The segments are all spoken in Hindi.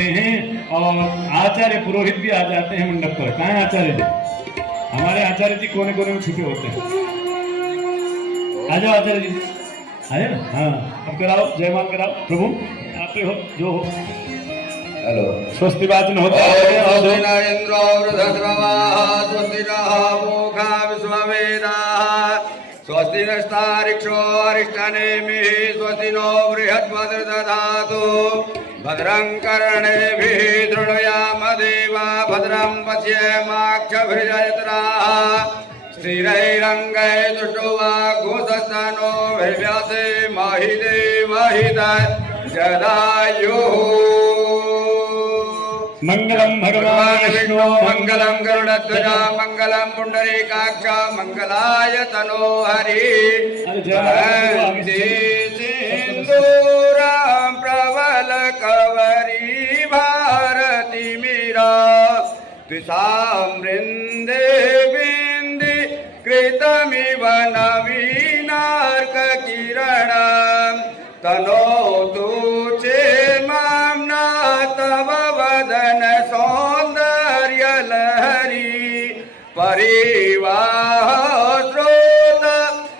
जाते हैं और आचार्य पुरोहित भी आ जाते हैं मंडप पर। कहाँ है आचार्य जी? हमारे आचार्य जी कोने कोने में छुपे होते हैं। आ जाओ आचार्य जी, आए ना? हाँ, अब कराओ, जयमाल कराओ। प्रभु आते हो जो हो। हेलो। स्वस्ति वाचन होता है। स्वस्ति न इंद्रो वृद्धश्रवाः, स्वस्ति नः पूषा विश्ववेदाः, स्वस्ति नस्तार्क्ष्यो अरिष्टनेमिः, स्वस्ति नो बृहस्पतिर्दधातु, भद्रं कर्णेभिः शृणुयाम देवा, भद्रं पश्येमाक्षभिर्जयत्राः, स्थिरैरङ्गैः दुष्टवाग्भूतस्तनो विव्यासे महिदेवहितः जदायुः। मंगलम भगवान विष्णु, मंगलम गरुड़ध्वजा, मंगलम पुंडरीकाक्ष, मंगलाय तनोहरि। वंदे सिंदूरं प्रबल कवरी भारती मीरा, त्रिसां वृंदे बिंदि कृतमिव नवीनार्क किरणं, तनोतु चेमां न तव वदन सौंदर्य लहरी, परिवाह स्रोत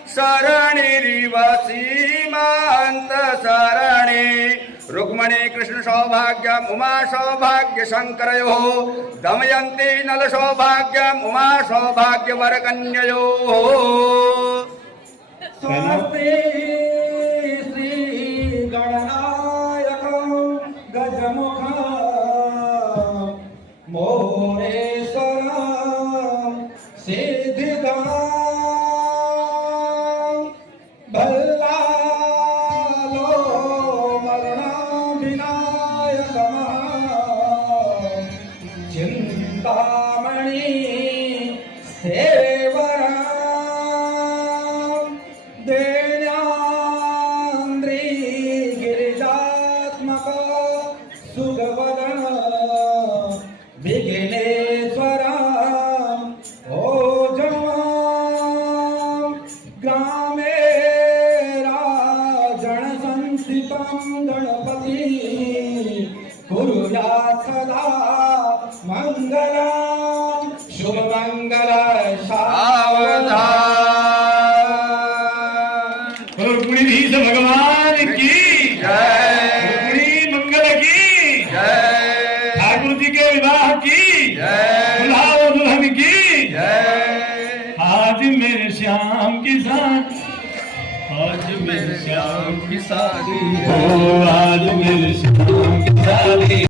सरणिरिव सीमांत सरणि, रुक्मणी कृष्ण सौभाग्यम उमा सौभाग्य शंकरयोः, दमयंती नल सौभाग्यम उमा सौभाग्य वर कन्ययोः। स्वस्ति श्री गणनायक गजमुख मोरेश्वर सिद्धिदां भल्लालो मरणाभिनायक चिंतामणि सेवरा, देण्यान्द्री गिरिजात्मक सुगवदन विघ्नेश्वर ओजमा, ग्रामे राजन संस्थितं गणपति, कुर्यात् सदा मंगलम शुभ मंगल सावधान। रुक्मिणीधीश भगवान की जय, रुक्मिणी मंगल की जय, ठाकुर जी के विवाह की जय, दुल्हा दुल्हन की जय। आज मेरे श्याम की शादी, आज मेरे श्याम की शादी, आज मेरे श्याम की शादी।